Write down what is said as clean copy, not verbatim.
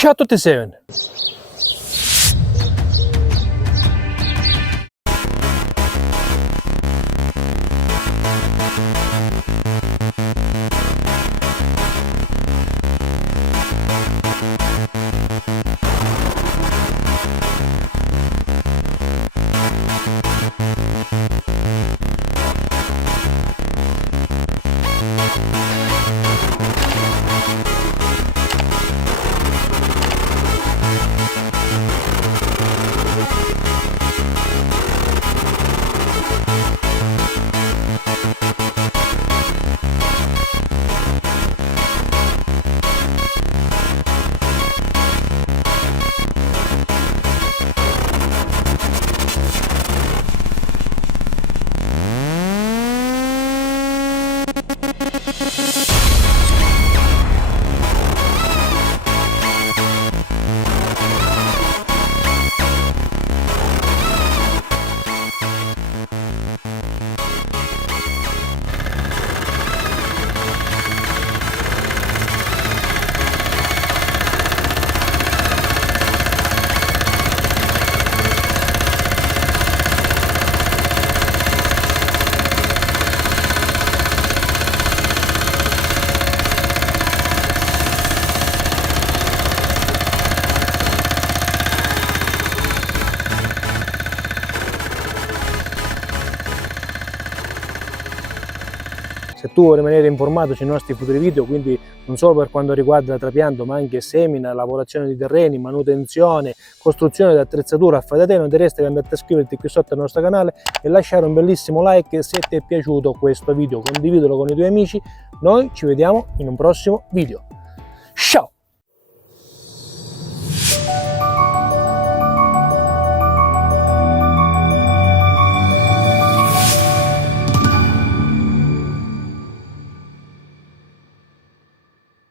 Ciao a tutti e 7. Se tu vuoi rimanere informato sui nostri futuri video, quindi non solo per quanto riguarda il trapianto, ma anche semina, lavorazione di terreni, manutenzione, costruzione di attrezzatura, fai da te, non ti resta che andare a iscriverti qui sotto al nostro canale e lasciare un bellissimo like se ti è piaciuto questo video, condividilo con i tuoi amici. Noi ci vediamo in un prossimo video. Ciao!